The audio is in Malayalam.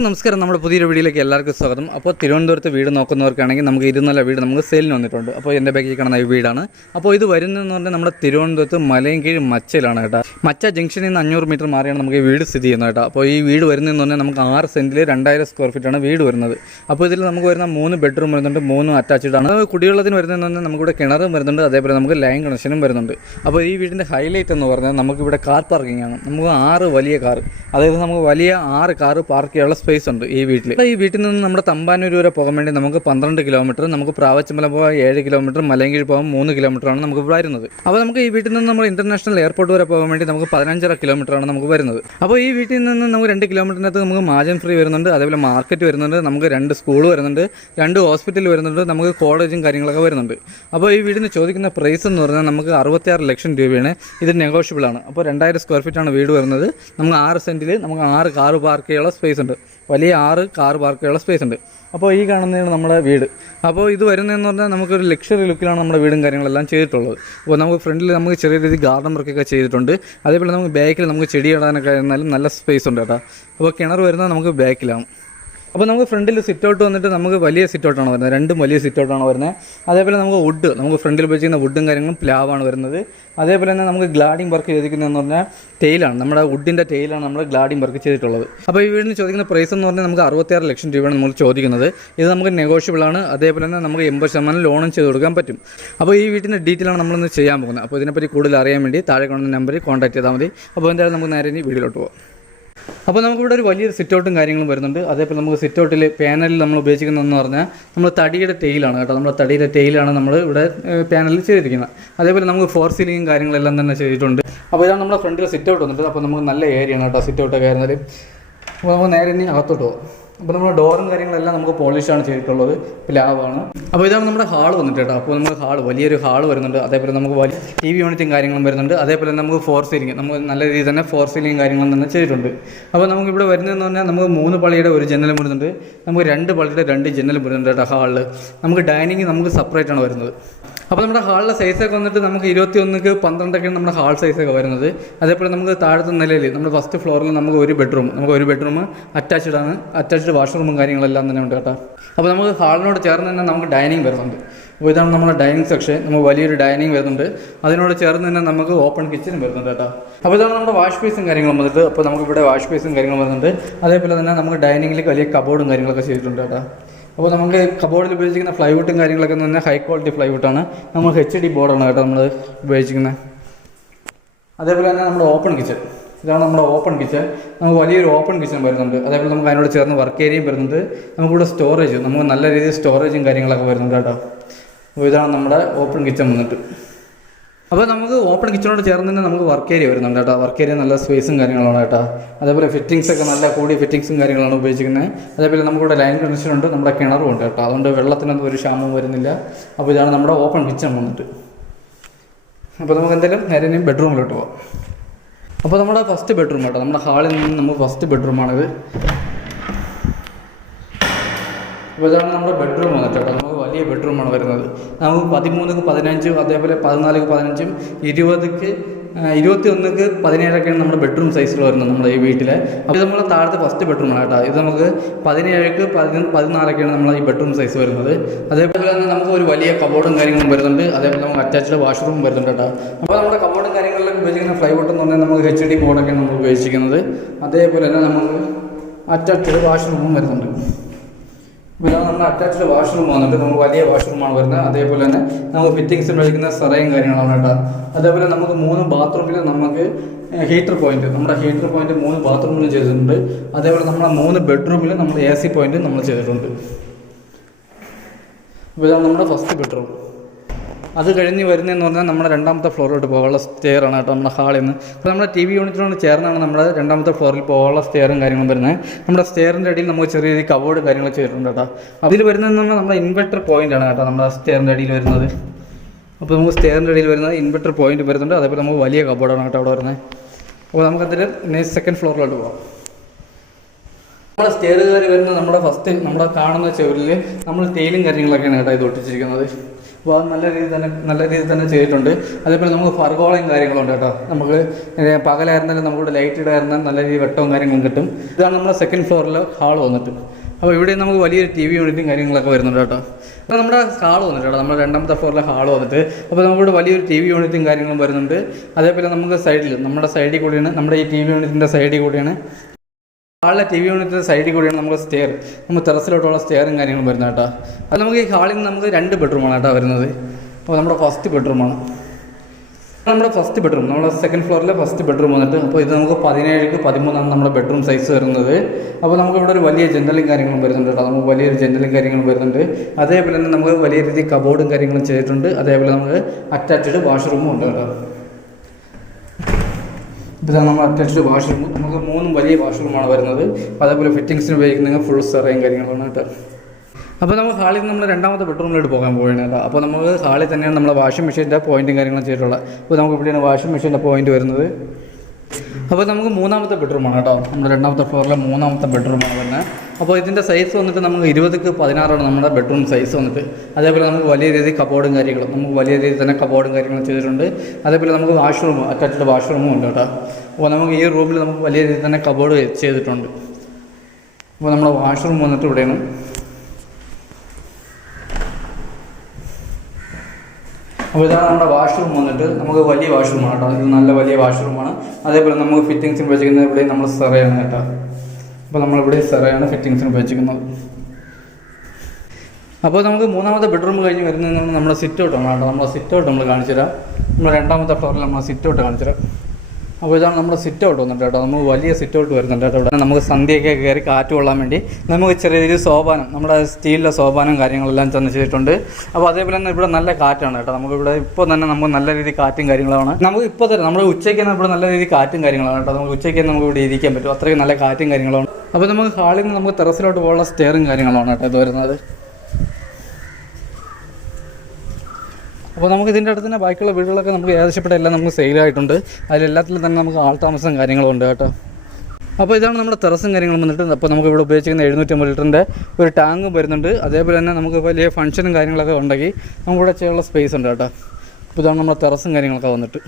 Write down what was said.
എല്ലാവർക്കും നമസ്കാരം. നമ്മുടെ പുതിയൊരു വീഡിയോയിലേക്ക് എല്ലാവർക്കും സ്വാഗതം. അപ്പോൾ തിരുവനന്തപുരത്ത് വീട് നോക്കുന്നവർക്കാണെങ്കിൽ നമുക്ക് 2 വീട് നമുക്ക് സെയിലിന് വന്നിട്ടുണ്ട്. അപ്പോൾ എൻ്റെ ബാക്കിൽ കാണുന്ന ഈ വീടാണ്. അപ്പോൾ ഇത് വരുന്നതെന്ന് പറഞ്ഞാൽ നമ്മുടെ തിരുവനന്തപുരത്ത് മലയൻകീഴ് മച്ചയിലാണ് കേട്ടോ. മച്ച ജംഗ്ഷനിൽ നിന്ന് 500 മീറ്റർ മാറിയാണ് നമുക്ക് ഈ വീട് സ്ഥിതി ചെയ്യുന്നത് കേട്ടോ. അപ്പോൾ ഈ വീട് വരുന്നതെന്ന് പറഞ്ഞാൽ നമുക്ക് 6 സെൻറ്റിൽ 2000 സ്ക്വയർ ഫീറ്റാണ് വീട് വരുന്നത്. അപ്പോൾ ഇതിൽ നമുക്ക് വരുന്ന 3 ബെഡ്റൂം വരുന്നുണ്ട്, 3 അറ്റാച്ച്ഡ് ആണ്. കുടിവെള്ളത്തിന് വരുന്നതെന്ന് പറഞ്ഞാൽ നമുക്കിവിടെ കിണറും വരുന്നുണ്ട്, അതേപോലെ നമുക്ക് ലൈൻ കണക്ഷനും വരുന്നുണ്ട്. അപ്പോൾ ഈ വീടിൻ്റെ ഹൈലൈറ്റ് എന്ന് പറഞ്ഞാൽ നമുക്കിവിടെ കാർ പാർക്കിംഗ് ആണ്. നമുക്ക് 6 വലിയ കാർ, അതായത് നമുക്ക് വലിയ 6 കാർ പാർക്ക് ചെയ്യാനുള്ള സ്പേസ് ഉണ്ട് ഈ വീട്ടിൽ. ഈ വീട്ടിൽ നിന്ന് നമ്മുടെ തമ്പാനൂർ വരെ പോകാൻ വേണ്ടി നമുക്ക് 12 കിലോമീറ്റർ, നമുക്ക് പ്രാവച്ചമ്പലം പോകാൻ 7 കിലോമീറ്റർ, മലയൻകീഴ് പോകാൻ 3 കിലോമീറ്ററാണ് നമുക്ക് വരുന്നത്. അപ്പോൾ നമുക്ക് ഈ വീട്ടിൽ നിന്ന് നമ്മൾ ഇന്റർനാഷണൽ എയർപോർട്ട് വരെ പോകാൻ വേണ്ടി നമുക്ക് 15.5 കിലോമീറ്ററാണ് നമുക്ക് വരുന്നത്. അപ്പോൾ ഈ വീട്ടിൽ നിന്ന് നമുക്ക് 2 കിലോമീറ്ററിനകത്ത് നമുക്ക് മാജൻ ഫ്രീ വരുന്നുണ്ട്, അതേപോലെ മാർക്കറ്റ് വരുന്നുണ്ട്, നമുക്ക് 2 സ്കൂൾ വരുന്നുണ്ട്, 2 ഹോസ്പിറ്റൽ വരുന്നുണ്ട്, നമുക്ക് കോളേജും കാര്യങ്ങളൊക്കെ വരുന്നുണ്ട്. അപ്പോൾ ഈ വീടിന് ചോദിക്കുന്ന പ്രൈസ് എന്ന് പറഞ്ഞാൽ നമുക്ക് 66 ലക്ഷം രൂപയാണ്. ഇത് നെഗോഷ്യബിൾ ആണ്. അപ്പോൾ 2000 സ്ക്വയർ ഫീറ്റാണ് വീട് വരുന്നത്. നമുക്ക് 6 സെൻറ്റിൽ നമുക്ക് 6 കാർ പാർക്ക് ചെയ്യാനുള്ള സ്പേസ് ഉണ്ട്, വലിയ 6 കാർ പാർക്ക് ചെയ്യാനുള്ള സ്പേസ് ഉണ്ട്. അപ്പോൾ ഈ കാണുന്നതാണ് നമ്മുടെ വീട്. അപ്പോൾ ഇത് വരുന്നതെന്ന് പറഞ്ഞാൽ നമുക്കൊരു ലക്ഷറി ലുക്കിലാണ് നമ്മുടെ വീടും കാര്യങ്ങളെല്ലാം ചെയ്തിട്ടുള്ളത്. അപ്പോൾ നമുക്ക് ഫ്രണ്ടിൽ നമുക്ക് ചെറിയ രീതിയിൽ ഗാർഡൻ വർക്കൊക്കെ ചെയ്തിട്ടുണ്ട്, അതേപോലെ നമുക്ക് ബാക്കിൽ നമുക്ക് ചെടി ഇടാനൊക്കെ ആയിരുന്നാലും നല്ല സ്പേസ് ഉണ്ട് കേട്ടോ. അപ്പോൾ കിണർ വരുന്നത് നമുക്ക് ബാക്കിലാണ്. അപ്പോൾ നമുക്ക് ഫ്രണ്ടിൽ സിറ്റ് ഔട്ട് വന്നിട്ട് നമുക്ക് വലിയ സിറ്റ് ഔട്ടാണ് വരുന്നത്, 2 വലിയ സിറ്റ് ഔട്ടാണ് വരുന്നത്. അതേപോലെ നമുക്ക് വുഡ്, നമുക്ക് ഫ്രണ്ടിൽ ഉപയോഗിക്കുന്ന വുഡും കാര്യങ്ങളും പ്ലാവാണ് വരുന്നത്. അതേപോലെ തന്നെ നമുക്ക് ഗ്ലാഡിംഗ് വർക്ക് ചെയ്തിരിക്കുന്നതെന്ന് പറഞ്ഞാൽ ടെയിലാണ്, നമ്മുടെ വുഡിൻ്റെ ടെയിലാണ് നമ്മൾ ഗ്ലാഡിംഗ് വർക്ക് ചെയ്തിട്ടുള്ളത്. അപ്പോൾ ഈ വീടിന് ചോദിക്കുന്ന പ്രൈസ് എന്ന് പറഞ്ഞാൽ നമുക്ക് 66 ലക്ഷം രൂപയാണ് നമ്മൾ ചോദിക്കുന്നത്. ഇത് നമുക്ക് നെഗോഷ്യബിൾ ആണ്. അതേപോലെ തന്നെ നമുക്ക് 80% ലോണും ചെയ്ത് കൊടുക്കാൻ പറ്റും. അപ്പോൾ ഈ വീട്ടിൻ്റെ ഡീറ്റെയിലാണ് നമ്മളിന്ന് ചെയ്യാൻ പോകുന്നത്. അപ്പോൾ ഇതിനെപ്പറ്റി കൂടുതൽ അറിയാൻ വേണ്ടി താഴെ കാണുന്ന നമ്പറിൽ കോൺടാക്ട് ചെയ്താൽ മതി. അപ്പോൾ എന്തായാലും നമുക്ക് നേരെ ഇനി വീഡിയോയിലോട്ട് പോകാം. അപ്പോൾ നമുക്കിവിടെ ഒരു വലിയൊരു സിറ്റ് ഔട്ടും കാര്യങ്ങളും വരുന്നുണ്ട്. അതേപോലെ നമുക്ക് സിറ്റ് ഔട്ടിൽ പാനലിൽ നമ്മൾ ഉപയോഗിക്കുന്നതെന്ന് പറഞ്ഞാൽ നമ്മൾ തടിയുടെ ടെയിലാണ് കേട്ടോ. നമ്മുടെ തടിയുടെ ടെയിലാണ് നമ്മൾ ഇവിടെ പാനലിൽ ചെയ്തിരിക്കുന്നത്. അതേപോലെ നമുക്ക് ഫോർ സീലിങ്ങും കാര്യങ്ങളെല്ലാം തന്നെ ചെയ്തിട്ടുണ്ട്. അപ്പോൾ ഇതാണ് നമ്മുടെ ഫ്രണ്ടിൽ സിറ്റ് ഔട്ട് വന്നിട്ട്. അപ്പോൾ നമുക്ക് നല്ല ഏരിയയാണ് കേട്ടോ സിറ്റ് ഔട്ടൊക്കെ ആയിരുന്നാലും. അപ്പോൾ നമുക്ക് നേരെ ഇനി അകത്തോട്ട് പോകും. അപ്പോൾ നമ്മുടെ ഡോറും കാര്യങ്ങളെല്ലാം നമുക്ക് പോളിഷാണ് ചെയ്തിട്ടുള്ളത്, പ്ലാവാണ്. അപ്പോൾ ഇതാണ് നമ്മുടെ ഹാൾ വന്നിട്ട് കേട്ടോ. അപ്പോൾ നമുക്ക് വലിയൊരു ഹാൾ വരുന്നുണ്ട്, അതേപോലെ നമുക്ക് വലിയ TV യൂണിറ്റും കാര്യങ്ങളും വരുന്നുണ്ട്. അതേപോലെ നമുക്ക് ഫോർ സീലിംഗ്, നമുക്ക് നല്ല രീതിയിൽ തന്നെ ഫോർ സീലിംഗ് കാര്യങ്ങളും തന്നെ ചെയ്തിട്ടുണ്ട്. അപ്പോൾ നമുക്കിവിടെ വരുന്നതെന്ന് പറഞ്ഞാൽ നമുക്ക് 3 പള്ളിയുടെ ഒരു ജനലും വരുന്നുണ്ട്, നമുക്ക് 2 പള്ളിയുടെ 2 ജനലും വരുന്നുണ്ട് കേട്ടോ ഹാളിൽ. നമുക്ക് ഡൈനിങ് നമുക്ക് സെപ്പറേറ്റ് ആണ് വരുന്നത്. അപ്പോൾ നമ്മുടെ ഹാളിലെ സൈസൊക്കെ വന്നിട്ട് നമുക്ക് 21 12 നമ്മുടെ ഹാൾ സൈസൊക്കെ വരുന്നത്. അതേപോലെ നമുക്ക് താഴത്തെ നിലയിൽ നമ്മുടെ ഫസ്റ്റ് ഫ്ലോറിൽ നമുക്ക് ഒരു ബെഡ്റൂം അറ്റാച്ച്ഡ് ആണ്, അറ്റാച്ച്ഡ് വാഷ്റൂമും കാര്യങ്ങളെല്ലാം തന്നെ ഉണ്ട് കേട്ടോ. അപ്പോൾ നമുക്ക് ഹാളിനോട് ചേർന്ന് തന്നെ നമുക്ക് ഡൈനിങ് വരുന്നുണ്ട്. അപ്പോൾ ഇതാണ് നമ്മുടെ ഡൈനിങ് സെക്ഷൻ, നമുക്ക് വലിയൊരു ഡൈനിങ് വരുന്നുണ്ട്. അതിനോട് ചേർന്ന് തന്നെ നമുക്ക് ഓപ്പൺ കിച്ചനും വരുന്നുണ്ട് കേട്ടോ. അപ്പോൾ ഇതാണ് നമ്മുടെ വാഷ് ബേസും കാര്യങ്ങളും വന്നിട്ട്. അപ്പോൾ നമുക്കിവിടെ വാഷ് ബേസും കാര്യങ്ങളും വരുന്നുണ്ട്. അതേപോലെ തന്നെ നമുക്ക് ഡൈനിങ്ങിൽ വലിയ കബോർഡും കാര്യങ്ങളൊക്കെ ചെയ്തിട്ടുണ്ട് കേട്ടോ. അപ്പോൾ നമുക്ക് കബോർഡിൽ ഉപയോഗിച്ചിരിക്കുന്ന ഫ്ലൈവുഡും കാര്യങ്ങളൊക്കെ എന്ന് പറഞ്ഞാൽ ഹൈ ക്വാളിറ്റി ഫ്ലൈവുഡാണ്, നമ്മൾ HD ബോർഡാണ് കേട്ടോ നമ്മൾ ഉപയോഗിച്ചിരിക്കുന്നത്. അതേപോലെ തന്നെ നമ്മുടെ ഓപ്പൺ കിച്ചൺ, ഇതാണ് നമ്മുടെ ഓപ്പൺ കിച്ചൺ. നമുക്ക് വലിയൊരു ഓപ്പൺ കിച്ചൺ വരുന്നുണ്ട്. അതേപോലെ നമുക്ക് അതിനോട് ചേർന്ന് വർക്ക് ഏരിയയും വരുന്നുണ്ട്. നമുക്കിവിടെ സ്റ്റോറേജ്, നമുക്ക് നല്ല രീതിയിൽ സ്റ്റോറേജും കാര്യങ്ങളൊക്കെ വരുന്നുണ്ട് കേട്ടോ. അപ്പോൾ ഇതാണ് നമ്മുടെ ഓപ്പൺ കിച്ചൺ വന്നിട്ട്. അപ്പോൾ നമുക്ക് ഓപ്പൺ കിച്ചണോട് ചേർന്ന് തന്നെ നമുക്ക് വർക്ക് ഏരിയ വരുന്നുണ്ട് കേട്ടോ. വർക്ക് ഏരിയ നല്ല സ്പേസും കാര്യങ്ങളാണ് കേട്ടോ. അതേപോലെ ഫിറ്റിങ്സൊക്കെ നല്ല കൂടിയ ഫിറ്റിങ്സും കാര്യങ്ങളാണ് ഉപയോഗിച്ചിരിക്കുന്നത്. അതേപോലെ നമുക്കിവിടെ ലൈൻ കണക്ഷൻ ഉണ്ട്, നമ്മുടെ കിണറും ഉണ്ട് കേട്ടോ. അതുകൊണ്ട് വെള്ളത്തിനൊന്നും ഒരു ക്ഷാമവും വരുന്നില്ല. അപ്പോൾ ഇതാണ് നമ്മുടെ ഓപ്പൺ കിച്ചൺ വന്നിട്ട്. അപ്പോൾ നമുക്ക് എന്തായാലും നേരെ ഇനി ബെഡ്റൂമിലോട്ട് പോകാം. അപ്പോൾ നമ്മുടെ ഫസ്റ്റ് ബെഡ്റൂം കേട്ടോ, നമ്മുടെ ഹാളിൽ നിന്ന് നമുക്ക് ഫസ്റ്റ് ബെഡ്റൂമാണിത്. അപ്പോൾ ഇതാണ് നമ്മുടെ ബെഡ്റൂം വന്നിട്ട് കേട്ടോ. നമുക്ക് വലിയ ബെഡ്റൂമാണ് വരുന്നത്. നമുക്ക് 13 15, അതേപോലെ 14 15, 20 21 17 നമ്മുടെ ബെഡ്റൂം സൈസിൽ വരുന്നത് നമ്മുടെ ഈ വീട്ടിലെ. അപ്പോൾ ഇത് നമ്മൾ താഴത്തെ ഫസ്റ്റ് ബെഡ്റൂമാണ് കേട്ടോ. ഇത് നമുക്ക് 17 14 നമ്മൾ ഈ ബെഡ്റൂം സൈസ് വരുന്നത്. അതേപോലെ തന്നെ നമുക്ക് ഒരു വലിയ കബോർഡും കാര്യങ്ങളും വരുന്നുണ്ട്. അതേപോലെ നമുക്ക് അറ്റാച്ച്ഡ് വാഷ്റൂം വരുന്നുണ്ട് കേട്ടോ. അപ്പോൾ നമ്മുടെ കബോർഡും കാര്യങ്ങളിലും ഉപയോഗിക്കുന്ന ഫ്ലൈവുഡ് എന്ന് പറഞ്ഞാൽ നമുക്ക് HD ബോർഡൊക്കെയാണ് നമ്മൾ ഉപയോഗിച്ചിരിക്കുന്നത്. അതേപോലെ തന്നെ നമുക്ക് അറ്റാച്ച്ഡ് വാഷ്റൂമും വരുന്നുണ്ട്. പിന്നെ നമ്മുടെ അറ്റാച്ച്ഡ് വാഷ്റൂം വന്നിട്ട് നമുക്ക് വലിയ വാഷ്റൂമാണ് വരുന്നത്. അതേപോലെ തന്നെ നമുക്ക് ഫിറ്റിങ്സ് ഉപയോഗിക്കുന്ന സെറയും കാര്യങ്ങളാണ് കേട്ടോ. അതേപോലെ നമുക്ക് 3 ബാത്റൂമിൽ നമുക്ക് ഹീറ്റർ പോയിന്റ്, നമ്മുടെ ഹീറ്റർ പോയിന്റ് 3 ബാത്റൂമിൽ ചെയ്തിട്ടുണ്ട്. അതേപോലെ നമ്മുടെ 3 ബെഡ്റൂമിൽ നമ്മൾ AC പോയിന്റ് നമ്മൾ ചെയ്തിട്ടുണ്ട്. അപ്പോൾ ഇതാണ് നമ്മുടെ ഫസ്റ്റ് ബെഡ്റൂം. അത് കഴിഞ്ഞ് വരുന്നതെന്ന് പറഞ്ഞാൽ നമ്മുടെ 2ാമത്തെ ഫ്ലോറിലോട്ട് പോകാനുള്ള സ്റ്റെയർ ആണ് കേട്ടോ നമ്മുടെ ഹാളിൽ നിന്ന്. അപ്പോൾ നമ്മുടെ TV യൂണിറ്റിനോട് ചേർന്നാണ് നമ്മുടെ 2ാമത്തെ ഫ്ലോറിൽ പോകാനുള്ള സ്റ്റെയറും കാര്യങ്ങളും വരുന്നത്. നമ്മുടെ സ്റ്റെയറിൻ്റെ അടിയിൽ നമുക്ക് ചെറിയ രീതിയിൽ കബോർഡ് കാര്യങ്ങൾ ചെയ്തിട്ടുണ്ട് കേട്ടോ. അതിൽ വരുന്നതെന്ന് പറഞ്ഞാൽ നമ്മുടെ ഇൻവെർട്ടർ പോയിൻ്റ് ആണ് കേട്ടോ നമ്മുടെ സ്റ്റെയറിൻ്റെ അടിയിൽ വരുന്നത്. അപ്പോൾ നമുക്ക് സ്റ്റെയറിൻ്റെ അടിയിൽ വരുന്നത് ഇൻവെർട്ടർ പോയിന്റ് വരുന്നുണ്ട്. അതേപോലെ നമുക്ക് വലിയ കബോർഡാണ് കേട്ടോ അവിടെ വരുന്നത്. അപ്പോൾ നമുക്കതിൽ സെക്കൻഡ് ഫ്ലോറിലോട്ട് പോകാം. നമ്മുടെ സ്റ്റെയർ കയറി വരുന്നത് നമ്മുടെ ഫസ്റ്റ് നമ്മുടെ കാണുന്ന ചുവരിൽ നമ്മൾ തേയിലും കാര്യങ്ങളൊക്കെയാണ് കേട്ടോ ഇത് ഒട്ടിച്ചിരിക്കുന്നത്. അപ്പോൾ അത് നല്ല രീതിയിൽ തന്നെ ചെയ്തിട്ടുണ്ട്. അതേപോലെ നമുക്ക് ഫർഗോളയും കാര്യങ്ങളുണ്ട് കേട്ടോ. നമുക്ക് പകലായിരുന്നാലും നമുക്കിവിടെ ലൈറ്റ് ഇടായിരുന്നാൽ നല്ല രീതിയിൽ വെട്ടവും കാര്യങ്ങളും കിട്ടും. ഇതാണ് നമ്മുടെ സെക്കൻഡ് ഫ്ലോറിൽ ഹാൾ വന്നിട്ട്. അപ്പോൾ ഇവിടെ നമുക്ക് വലിയൊരു TV യൂണിറ്റും കാര്യങ്ങളൊക്കെ വരുന്നുണ്ട് കേട്ടോ. അപ്പോൾ നമ്മുടെ ഹാൾ വന്നിട്ട് കേട്ടോ, നമ്മുടെ രണ്ടാമത്തെ ഫ്ലോറിലെ ഹാൾ വന്നിട്ട്. അപ്പോൾ നമുക്കിവിടെ വലിയൊരു TV യൂണിറ്റും കാര്യങ്ങളും വരുന്നുണ്ട്. അതേപോലെ നമുക്ക് നമ്മുടെ സൈഡിൽ കൂടിയാണ്, നമ്മുടെ ഈ TV യൂണിറ്റിൻ്റെ സൈഡിൽ കൂടിയാണ്, ഹാളിലെ TV യൂണിറ്റിൻ്റെ സൈഡിൽ കൂടിയാണ് നമുക്ക് സ്റ്റെയർ, നമുക്ക് ടെറസിലോട്ടുള്ള സ്റ്റെയറും കാര്യങ്ങളും വരുന്നത് കേട്ടോ. അത് നമുക്ക് ഈ ഹാളിൽ നിന്ന് നമുക്ക് 2 ബെഡ്റൂമാണ് കേട്ടോ വരുന്നത്. അപ്പോൾ നമ്മുടെ ഫസ്റ്റ് ബെഡ്റൂമാണ്, നമ്മുടെ ഫസ്റ്റ് ബെഡ്റൂം, നമ്മുടെ സെക്കൻഡ് ഫ്ലോറിലെ ഫസ്റ്റ് ബെഡ്റൂം വന്നിട്ട്. അപ്പോൾ ഇത് നമുക്ക് 17x13 നമ്മുടെ ബെഡ്റൂം സൈസ് വരുന്നത്. അപ്പോൾ നമുക്ക് ഇവിടെ ഒരു വലിയ ജനലും കാര്യങ്ങളും വരുന്നുണ്ട് കേട്ടോ. നമുക്ക് വലിയൊരു ജനലും കാര്യങ്ങളും വരുന്നുണ്ട്. അതേപോലെ തന്നെ നമുക്ക് വലിയ രീതിയിൽ കബോർഡും കാര്യങ്ങളും ചെയ്തിട്ടുണ്ട്. അതേപോലെ നമുക്ക് അറ്റാച്ച്ഡ് വാഷ്റൂമും ഉണ്ട് കേട്ടോ. ഇതാണ് നമ്മൾ അറ്റാച്ച്ഡ് വാഷ്റൂം. നമുക്ക് 3 വലിയ വാഷ്റൂമാണ് വരുന്നത്. അതേപോലെ ഫിറ്റിങ്സിന് ഉപയോഗിക്കുന്ന ഫുൾ സെറയും കാര്യങ്ങളാണ് കേട്ടോ. അപ്പോൾ നമുക്ക് ഹാളിൽ നിന്ന് നമ്മൾ രണ്ടാമത്തെ ബെഡ്റൂമിലോട്ട് പോകാൻ പോവുകയാണ് കേട്ടോ. അപ്പോൾ നമുക്ക് ഹാളിൽ തന്നെയാണ് നമ്മളെ വാഷിംഗ് മെഷീൻ്റെ പോയിൻറ്റും കാര്യങ്ങളും ചെയ്തിട്ടുള്ളത്. അപ്പോൾ നമുക്ക് ഇവിടെയാണ് വാഷിംഗ് മെഷീൻ്റെ പോയിൻറ്റ് വരുന്നത്. അപ്പോൾ നമുക്ക് 3ാമത്തെ ബെഡ്റൂമാണ് കേട്ടോ, നമ്മുടെ രണ്ടാമത്തെ ഫ്ലോറിലെ 3ാമത്തെ ബെഡ്റൂമാണ് വരുന്നത്. അപ്പോൾ ഇതിൻ്റെ സൈസ് വന്നിട്ട് നമുക്ക് 20x16 നമ്മുടെ ബെഡ്റൂം സൈസ് വന്നിട്ട്. അതേപോലെ നമുക്ക് വലിയ രീതിയിൽ കബോർഡും കാര്യങ്ങളും, നമുക്ക് വലിയ രീതിയിൽ തന്നെ കബോർഡും കാര്യങ്ങളും ചെയ്തിട്ടുണ്ട്. അതേപോലെ നമുക്ക് വാഷ്റൂം, അറ്റാച്ച്ഡ് വാഷ്റൂമും ഉണ്ട് കേട്ടോ. അപ്പോൾ നമുക്ക് ഈ റൂമിൽ നമുക്ക് വലിയ രീതിയിൽ തന്നെ കബോർഡ് ചെയ്തിട്ടുണ്ട്. അപ്പോൾ നമ്മുടെ വാഷ്റൂം വന്നിട്ട് ഇവിടെയാണ്. അപ്പോൾ ഇതാണ് നമ്മുടെ വാഷ്റൂം വന്നിട്ട്. നമുക്ക് വലിയ വാഷ്റൂമാണ് കേട്ടോ, ഇത് നല്ല വലിയ വാഷ്റൂമാണ്. അതേപോലെ നമുക്ക് ഫിറ്റിങ്സിന് ഉപയോഗിക്കുന്നത് ഇവിടെ നമ്മൾ സെറയാണ് കേട്ടോ. അപ്പോൾ നമ്മളിവിടെ സെറയാണ് ഫിറ്റിങ്സിന് ഉപയോഗിക്കുന്നത്. അപ്പോൾ നമുക്ക് 3ാമത്തെ ബെഡ്റൂം കഴിഞ്ഞ് വരുന്നത് നമ്മുടെ സിറ്റ് ഔട്ടാണ് കേട്ടോ. നമ്മുടെ സിറ്റ് ഔട്ട് നമ്മൾ കാണിച്ചു തരാം. നമ്മുടെ രണ്ടാമത്തെ ഫ്ലോറിൽ നമ്മൾ സിറ്റ് ഔട്ട് കാണിച്ചു തരാം. അപ്പോൾ ഇതാണ് നമ്മുടെ സിറ്റ് ഔട്ട് വന്നിട്ട് കേട്ടോ. നമുക്ക് വലിയ സിറ്റ് ഔട്ട് വരുന്നുണ്ട് കേട്ടോ. ഇവിടെ നമുക്ക് സന്ധ്യയൊക്കെ കയറി കാറ്റ് കൊള്ളാൻ വേണ്ടി നമുക്ക് ചെറിയൊരു സോപാനം, നമ്മുടെ സ്റ്റീലിലെ സോപാനം കാര്യങ്ങളെല്ലാം തന്നെ ചെയ്തിട്ടുണ്ട്. അപ്പോൾ അതേപോലെ തന്നെ ഇവിടെ നല്ല കാറ്റാണ് കേട്ടോ. നമുക്കിവിടെ ഇപ്പോൾ തന്നെ നമുക്ക് നല്ല രീതിയിൽ കാറ്റും കാര്യങ്ങളാണ്. നമുക്ക് ഇപ്പോൾ തന്നെ നമ്മുടെ ഉച്ചയ്ക്ക് തന്നെ ഇവിടെ നല്ല രീതിയിൽ കാറ്റും കാര്യങ്ങളാണ് കേട്ടോ. നമുക്ക് ഉച്ചയ്ക്ക് നമുക്ക് ഇവിടെ ഇരിക്കാൻ പറ്റും, അത്രയും നല്ല കാറ്റും കാര്യങ്ങളാണ്. അപ്പോൾ നമുക്ക് ഹാളിൽ നിന്ന് നമുക്ക് ടെറസിലോട്ട് പോകാനുള്ള സ്റ്റെയറും കാര്യങ്ങളാണ് കേട്ടോ ഇത് വരുന്നത്. അപ്പോൾ നമുക്ക് ഇതിൻ്റെ അടുത്ത് തന്നെ ബാക്കിയുള്ള വീടുകളൊക്കെ നമുക്ക് ഏകദേശപ്പെട്ട എല്ലാം നമുക്ക് സെയിലായിട്ടുണ്ട്. അതിലെല്ലാത്തിലും തന്നെ നമുക്ക് ആൾ താമസം കാര്യങ്ങളും ഉണ്ട് കേട്ടോ. അപ്പോൾ ഇതാണ് നമ്മുടെ ടെറസും കാര്യങ്ങളും വന്നിട്ട്. അപ്പോൾ നമുക്ക് ഇവിടെ ഉപയോഗിച്ചിരിക്കുന്ന 750 ലിറ്ററിൻ്റെ ഒരു ടാങ്കും വരുന്നുണ്ട്. അതേപോലെ തന്നെ നമുക്ക് വലിയ ഫംഗ്ഷനും കാര്യങ്ങളൊക്കെ ഉണ്ടെങ്കിൽ നമുക്കിവിടെ ചെയ്യാനുള്ള സ്പേസ് ഉണ്ട് കേട്ടോ. അപ്പോൾ ഇതാണ് നമ്മുടെ ടെറസും കാര്യങ്ങളൊക്കെ വന്നിട്ട്.